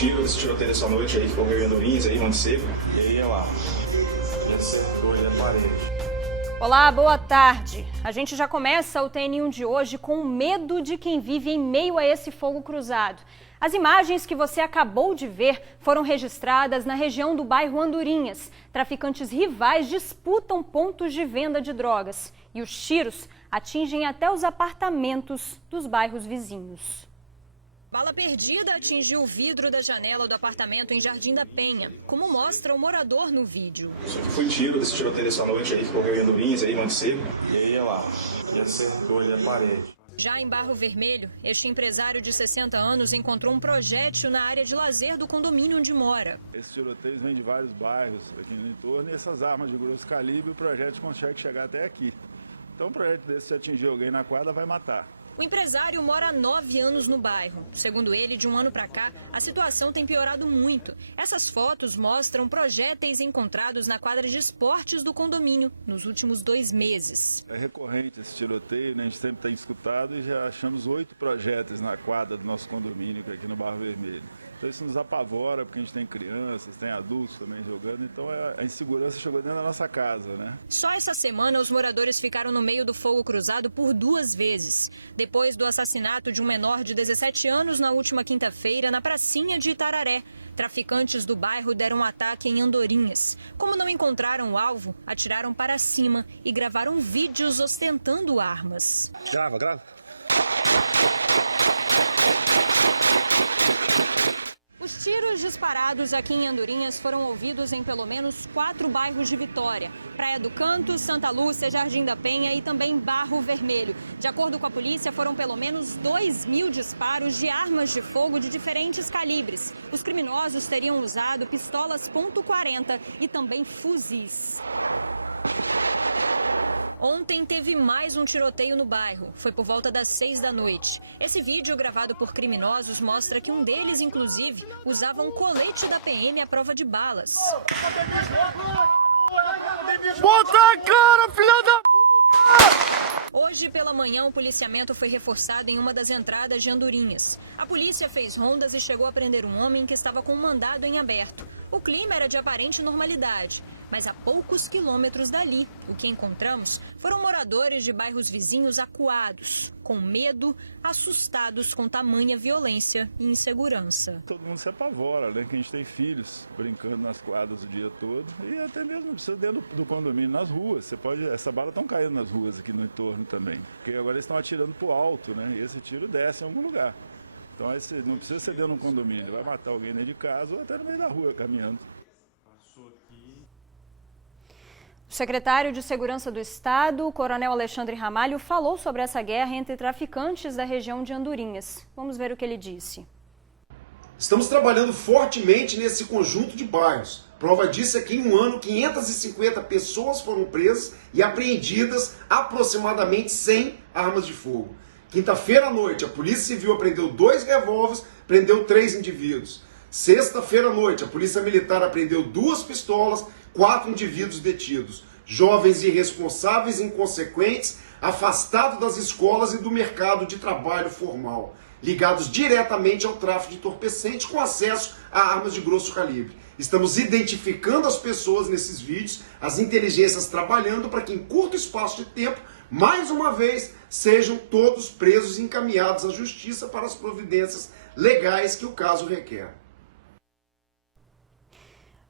tiro, esse tiroteio dessa noite aí, que ocorreu em Andorinhas, aí, Monte Seco. E aí, olha lá, ele acertou aí a parede. Olá, boa tarde. A gente já começa o TN1 de hoje com medo de quem vive em meio a esse fogo cruzado. As imagens que você acabou de ver foram registradas na região do bairro Andorinhas. Traficantes rivais disputam pontos de venda de drogas e os tiros atingem até os apartamentos dos bairros vizinhos. Bala perdida atingiu o vidro da janela do apartamento em Jardim da Penha, como mostra o morador no vídeo. Isso aqui foi tiro, esse tiroteio dessa noite aí, que ocorreu em Andorinhas, aí, Monte Seco. E aí, olha lá, ele acertou aí a parede. Já em Barro Vermelho, este empresário de 60 anos encontrou um projétil na área de lazer do condomínio onde mora. Esses tiroteios vêm de vários bairros aqui no entorno e essas armas de grosso calibre, o projétil consegue chegar até aqui. Então um projétil desse, se atingir alguém na quadra, vai matar. O empresário mora há 9 anos no bairro. Segundo ele, de um ano para cá, a situação tem piorado muito. Essas fotos mostram projéteis encontrados na quadra de esportes do condomínio nos últimos 2 meses. É recorrente esse tiroteio, né? A gente sempre tem escutado e já achamos 8 projéteis na quadra do nosso condomínio aqui no Barro Vermelho. Então isso nos apavora, porque a gente tem crianças, tem adultos também jogando, então a insegurança chegou dentro da nossa casa, né? Só essa semana os moradores ficaram no meio do fogo cruzado por 2 vezes. Depois do assassinato de um menor de 17 anos na última quinta-feira na pracinha de Itararé. Traficantes do bairro deram um ataque em Andorinhas. Como não encontraram o alvo, atiraram para cima e gravaram vídeos ostentando armas. Grava. Os tiros disparados aqui em Andorinhas foram ouvidos em pelo menos 4 bairros de Vitória. Praia do Canto, Santa Lúcia, Jardim da Penha e também Barro Vermelho. De acordo com a polícia, foram pelo menos 2.000 disparos de armas de fogo de diferentes calibres. Os criminosos teriam usado pistolas .40 e também fuzis. Ontem teve mais um tiroteio no bairro. Foi por volta das 6 da noite. Esse vídeo gravado por criminosos mostra que um deles, inclusive, usava um colete da PM à prova de balas. Bota a cara, filha da... Hoje pela manhã, o policiamento foi reforçado em uma das entradas de Andorinhas. A polícia fez rondas e chegou a prender um homem que estava com um mandado em aberto. O clima era de aparente normalidade, mas a poucos quilômetros dali, o que encontramos foram moradores de bairros vizinhos acuados, com medo, assustados com tamanha violência e insegurança. Todo mundo se apavora, né? Que a gente tem filhos brincando nas quadras o dia todo e até mesmo dentro do condomínio, nas ruas. Essa bala estão caindo nas ruas aqui no entorno também, porque agora eles estão atirando para o alto, né? E esse tiro desce em algum lugar. Então não precisa ser dentro de um condomínio, vai matar alguém dentro de casa ou até no meio da rua caminhando. O secretário de Segurança do Estado, o coronel Alexandre Ramalho, falou sobre essa guerra entre traficantes da região de Andorinhas. Vamos ver o que ele disse. Estamos trabalhando fortemente nesse conjunto de bairros. Prova disso é que em um ano, 550 pessoas foram presas e apreendidas aproximadamente 100 armas de fogo. Quinta-feira à noite, a Polícia Civil apreendeu 2 revólveres, prendeu 3 indivíduos. Sexta-feira à noite, a Polícia Militar apreendeu 2 pistolas, 4 indivíduos detidos. Jovens irresponsáveis e inconsequentes, afastados das escolas e do mercado de trabalho formal, ligados diretamente ao tráfico de entorpecentes com acesso a armas de grosso calibre. Estamos identificando as pessoas nesses vídeos, as inteligências trabalhando para que em curto espaço de tempo, mais uma vez, sejam todos presos e encaminhados à justiça para as providências legais que o caso requer.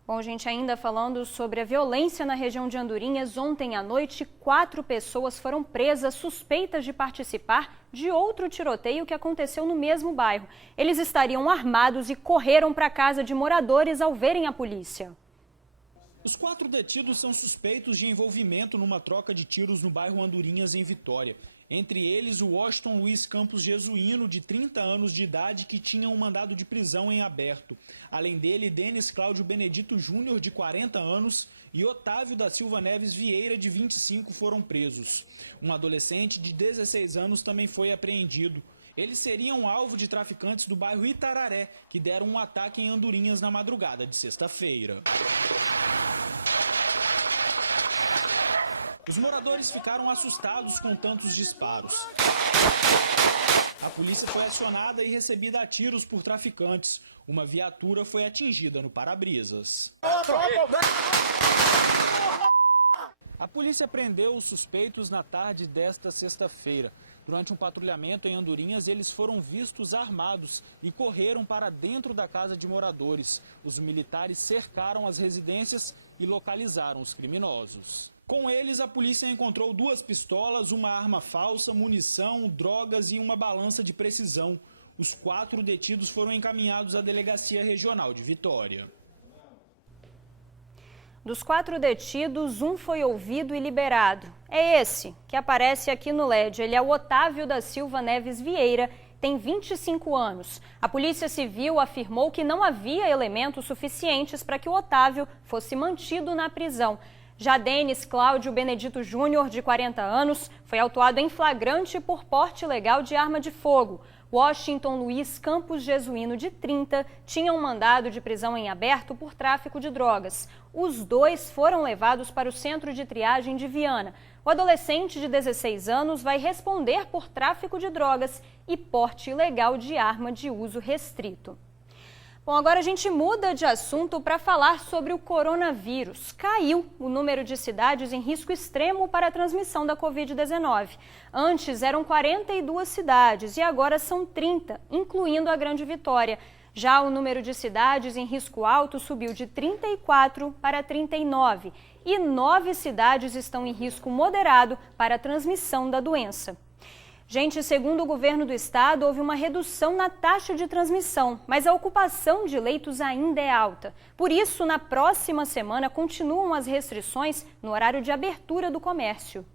Bom, gente, ainda falando sobre a violência na região de Andorinhas, ontem à noite 4 pessoas foram presas suspeitas de participar de outro tiroteio que aconteceu no mesmo bairro. Eles estariam armados e correram para a casa de moradores ao verem a polícia. Os 4 detidos são suspeitos de envolvimento numa troca de tiros no bairro Andorinhas, em Vitória. Entre eles, o Washington Luiz Campos Jesuíno, de 30 anos de idade, que tinha um mandado de prisão em aberto. Além dele, Denis Cláudio Benedito Júnior, de 40 anos, e Otávio da Silva Neves Vieira, de 25, foram presos. Um adolescente de 16 anos também foi apreendido. Eles seriam alvo de traficantes do bairro Itararé, que deram um ataque em Andorinhas na madrugada de sexta-feira. Os moradores ficaram assustados com tantos disparos. A polícia foi acionada e recebida a tiros por traficantes. Uma viatura foi atingida no para-brisas. A polícia prendeu os suspeitos na tarde desta sexta-feira. Durante um patrulhamento em Andorinhas, eles foram vistos armados e correram para dentro da casa de moradores. Os militares cercaram as residências e localizaram os criminosos. Com eles, a polícia encontrou 2 pistolas, uma arma falsa, munição, drogas e uma balança de precisão. Os 4 detidos foram encaminhados à Delegacia Regional de Vitória. Dos 4 detidos, um foi ouvido e liberado. É esse, que aparece aqui no LED. Ele é o Otávio da Silva Neves Vieira, tem 25 anos. A Polícia Civil afirmou que não havia elementos suficientes para que o Otávio fosse mantido na prisão. Já Denis Cláudio Benedito Júnior, de 40 anos, foi autuado em flagrante por porte ilegal de arma de fogo. Washington Luiz Campos Jesuíno, de 30, tinha um mandado de prisão em aberto por tráfico de drogas. Os 2 foram levados para o centro de triagem de Viana. O adolescente de 16 anos vai responder por tráfico de drogas e porte ilegal de arma de uso restrito. Bom, agora a gente muda de assunto para falar sobre o coronavírus. Caiu o número de cidades em risco extremo para a transmissão da Covid-19. Antes eram 42 cidades e agora são 30, incluindo a Grande Vitória. Já o número de cidades em risco alto subiu de 34 para 39 e 9 cidades estão em risco moderado para a transmissão da doença. Gente, segundo o governo do estado, houve uma redução na taxa de transmissão, mas a ocupação de leitos ainda é alta. Por isso, na próxima semana, continuam as restrições no horário de abertura do comércio.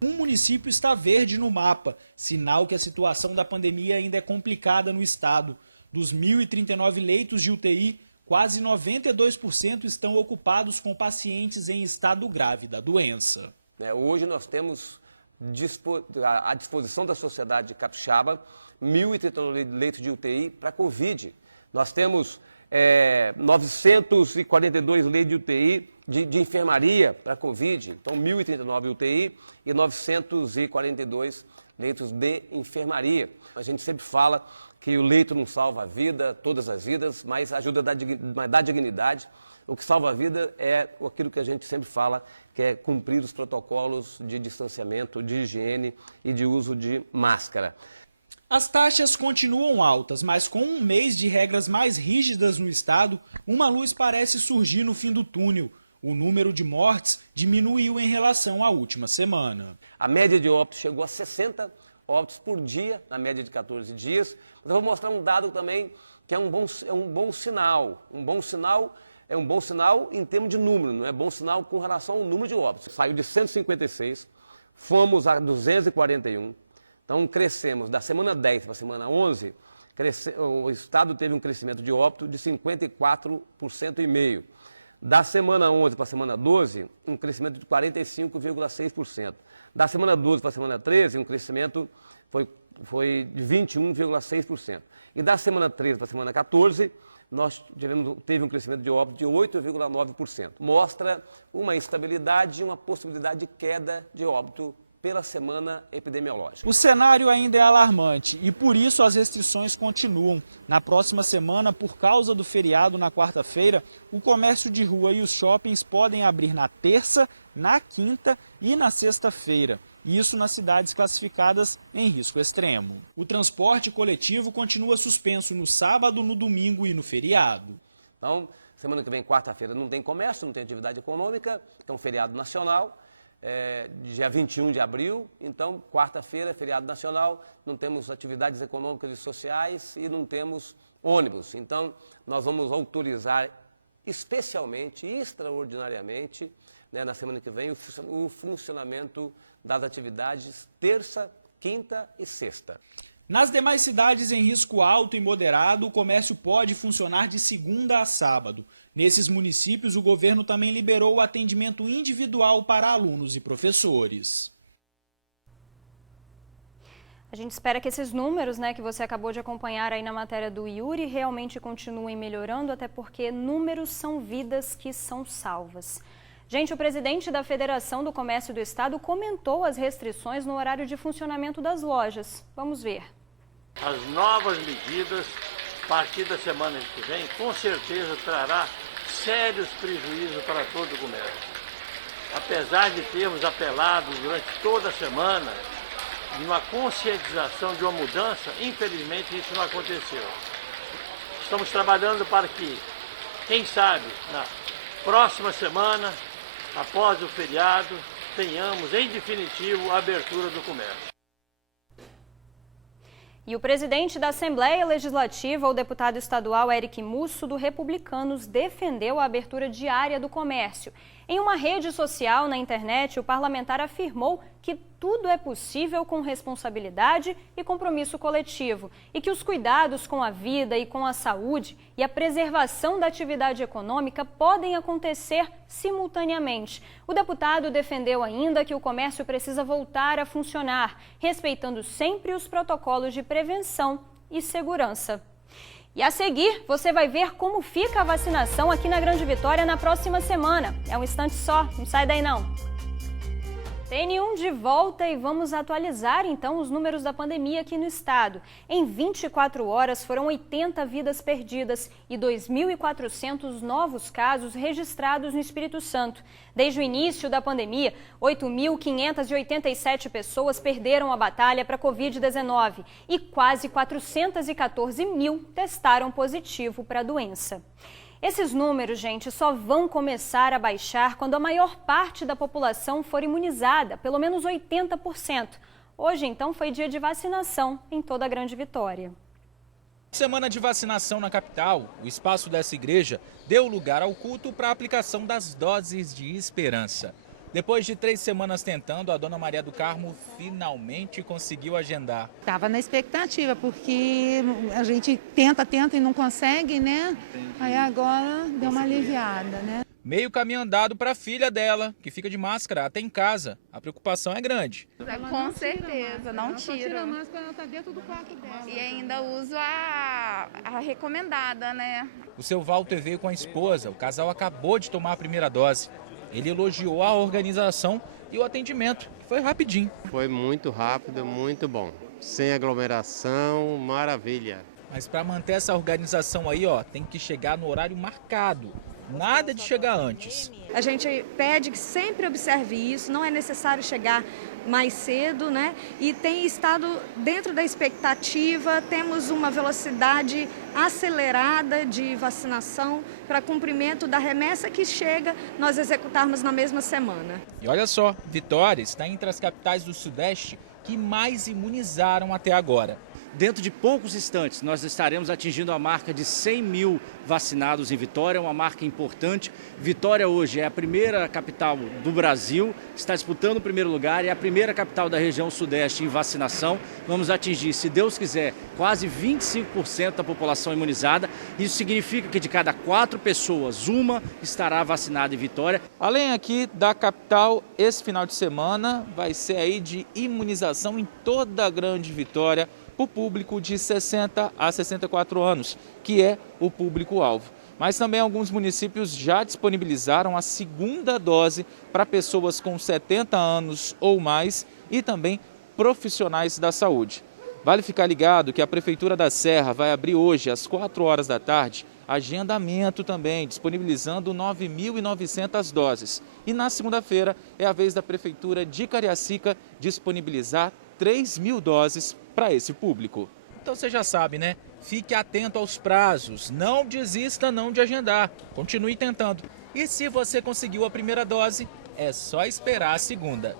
Um município está verde no mapa, sinal que a situação da pandemia ainda é complicada no estado. Dos 1.039 leitos de UTI, quase 92% estão ocupados com pacientes em estado grave da doença. Hoje nós temos à disposição da sociedade capixaba 1.039 leitos de UTI para Covid. Nós temos 942 leitos de UTI de enfermaria para Covid. Então, 1.039 UTI e 942 leitos de enfermaria. A gente sempre fala que o leito não salva a vida, todas as vidas, mas ajuda a dar dignidade. O que salva a vida é aquilo que a gente sempre fala, que é cumprir os protocolos de distanciamento, de higiene e de uso de máscara. As taxas continuam altas, mas com um mês de regras mais rígidas no estado, uma luz parece surgir no fim do túnel. O número de mortes diminuiu em relação à última semana. A média de óbitos chegou a 60 óbitos por dia, na média de 14 dias. Mas eu vou mostrar um dado também que é um bom sinal. É um bom sinal em termos de número, não é bom sinal com relação ao número de óbitos. Saiu de 156, fomos a 241, então crescemos da semana 10 para a semana 11, o estado teve um crescimento de óbito de 54,5%. Da semana 11 para a semana 12, um crescimento de 45,6%. Da semana 12 para a semana 13, um crescimento foi de 21,6%. E da semana 13 para a semana 14, nós teve um crescimento de óbito de 8,9%. Mostra uma estabilidade e uma possibilidade de queda de óbito pela semana epidemiológica. O cenário ainda é alarmante e por isso as restrições continuam. Na próxima semana, por causa do feriado na quarta-feira, o comércio de rua e os shoppings podem abrir na terça, na quinta e na sexta-feira. Isso nas cidades classificadas em risco extremo. O transporte coletivo continua suspenso no sábado, no domingo e no feriado. Então, semana que vem, quarta-feira, não tem comércio, não tem atividade econômica, então feriado nacional, dia 21 de abril, então quarta-feira, feriado nacional, não temos atividades econômicas e sociais e não temos ônibus. Então, nós vamos autorizar especialmente e extraordinariamente, na semana que vem, o funcionamento das atividades terça, quinta e sexta. Nas demais cidades em risco alto e moderado, o comércio pode funcionar de segunda a sábado. Nesses municípios, o governo também liberou o atendimento individual para alunos e professores. A gente espera que esses números, que você acabou de acompanhar aí na matéria do Yuri, realmente continuem melhorando, até porque números são vidas que são salvas. Gente, o presidente da Federação do Comércio do Estado comentou as restrições no horário de funcionamento das lojas. Vamos ver. As novas medidas, a partir da semana que vem, com certeza trará sérios prejuízos para todo o comércio. Apesar de termos apelado durante toda a semana de uma conscientização, de uma mudança, infelizmente isso não aconteceu. Estamos trabalhando para que, quem sabe, na próxima semana, após o feriado, tenhamos em definitivo a abertura do comércio. E o presidente da Assembleia Legislativa, o deputado estadual Eric Musso, do Republicanos, defendeu a abertura diária do comércio. Em uma rede social na internet, o parlamentar afirmou que tudo é possível com responsabilidade e compromisso coletivo e que os cuidados com a vida e com a saúde e a preservação da atividade econômica podem acontecer simultaneamente. O deputado defendeu ainda que o comércio precisa voltar a funcionar, respeitando sempre os protocolos de prevenção e segurança. E a seguir, você vai ver como fica a vacinação aqui na Grande Vitória na próxima semana. É um instante só, não sai daí não. TN1 de volta e vamos atualizar então os números da pandemia aqui no estado. Em 24 horas foram 80 vidas perdidas e 2.400 novos casos registrados no Espírito Santo. Desde o início da pandemia, 8.587 pessoas perderam a batalha para a Covid-19 e quase 414 mil testaram positivo para a doença. Esses números, gente, só vão começar a baixar quando a maior parte da população for imunizada, pelo menos 80%. Hoje, então, foi dia de vacinação em toda a Grande Vitória. Semana de vacinação na capital, o espaço dessa igreja deu lugar ao culto para a aplicação das doses de esperança. Depois de 3 semanas tentando, a dona Maria do Carmo finalmente conseguiu agendar. Estava na expectativa, porque a gente tenta e não consegue, né? Aí agora deu uma aliviada, né? Meio caminho andado para a filha dela, que fica de máscara até em casa. A preocupação é grande. Com certeza, não tiro. Tira a máscara, ela está dentro do quarto dela. E ainda uso a recomendada, né? O seu Walter veio com a esposa, o casal acabou de tomar a primeira dose. Ele elogiou a organização e o atendimento, que foi rapidinho. Foi muito rápido, muito bom. Sem aglomeração, maravilha. Mas para manter essa organização aí, ó, tem que chegar no horário marcado. Nada de chegar antes. A gente pede que sempre observe isso, não é necessário chegar mais cedo, né? E tem estado dentro da expectativa, temos uma velocidade acelerada de vacinação para cumprimento da remessa que chega, nós executarmos na mesma semana. E olha só, Vitória está entre as capitais do Sudeste que mais imunizaram até agora. Dentro de poucos instantes, nós estaremos atingindo a marca de 100 mil vacinados em Vitória, uma marca importante. Vitória hoje é a primeira capital do Brasil, está disputando o primeiro lugar, é a primeira capital da região sudeste em vacinação. Vamos atingir, se Deus quiser, quase 25% da população imunizada. Isso significa que de cada 4 pessoas, uma estará vacinada em Vitória. Além aqui da capital, esse final de semana vai ser aí de imunização em toda a Grande Vitória, para o público de 60 a 64 anos, que é o público-alvo. Mas também alguns municípios já disponibilizaram a segunda dose para pessoas com 70 anos ou mais e também profissionais da saúde. Vale ficar ligado que a Prefeitura da Serra vai abrir hoje, às 4 horas da tarde, agendamento também, disponibilizando 9.900 doses. E na segunda-feira é a vez da Prefeitura de Cariacica disponibilizar 3.000 doses para esse público. Então você já sabe, né? Fique atento aos prazos, não desista não de agendar, continue tentando. E se você conseguiu a primeira dose, é só esperar a segunda.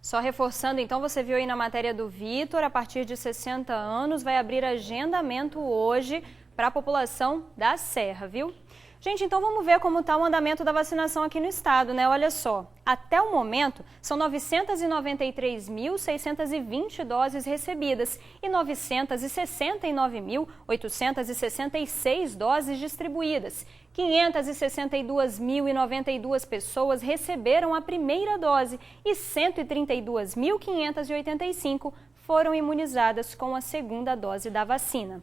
Só reforçando, então, você viu aí na matéria do Vitor, a partir de 60 anos vai abrir agendamento hoje para a população da Serra, viu? Gente, então vamos ver como está o andamento da vacinação aqui no estado, né? Olha só, até o momento são 993.620 doses recebidas e 969.866 doses distribuídas. 562.092 pessoas receberam a primeira dose e 132.585 foram imunizadas com a segunda dose da vacina.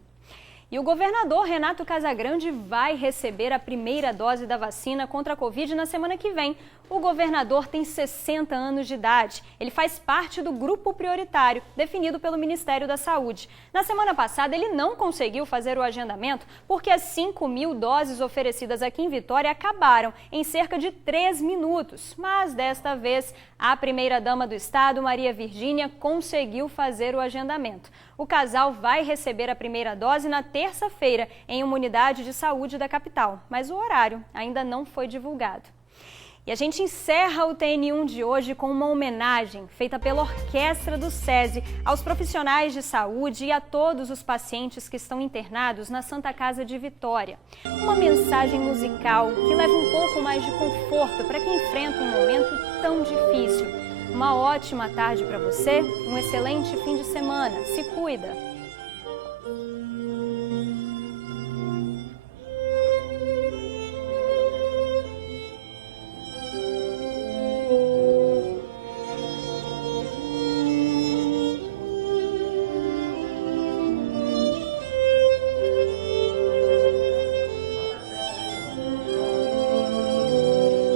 E o governador Renato Casagrande vai receber a primeira dose da vacina contra a Covid na semana que vem. O governador tem 60 anos de idade. Ele faz parte do grupo prioritário, definido pelo Ministério da Saúde. Na semana passada, ele não conseguiu fazer o agendamento porque as 5.000 doses oferecidas aqui em Vitória acabaram em cerca de 3 minutos. Mas, desta vez, a primeira-dama do estado, Maria Virgínia, conseguiu fazer o agendamento. O casal vai receber a primeira dose na terça-feira em uma unidade de saúde da capital, mas o horário ainda não foi divulgado. E a gente encerra o TN1 de hoje com uma homenagem feita pela Orquestra do SESI aos profissionais de saúde e a todos os pacientes que estão internados na Santa Casa de Vitória. Uma mensagem musical que leva um pouco mais de conforto para quem enfrenta um momento tão difícil. Uma ótima tarde para você, um excelente fim de semana. Se cuida!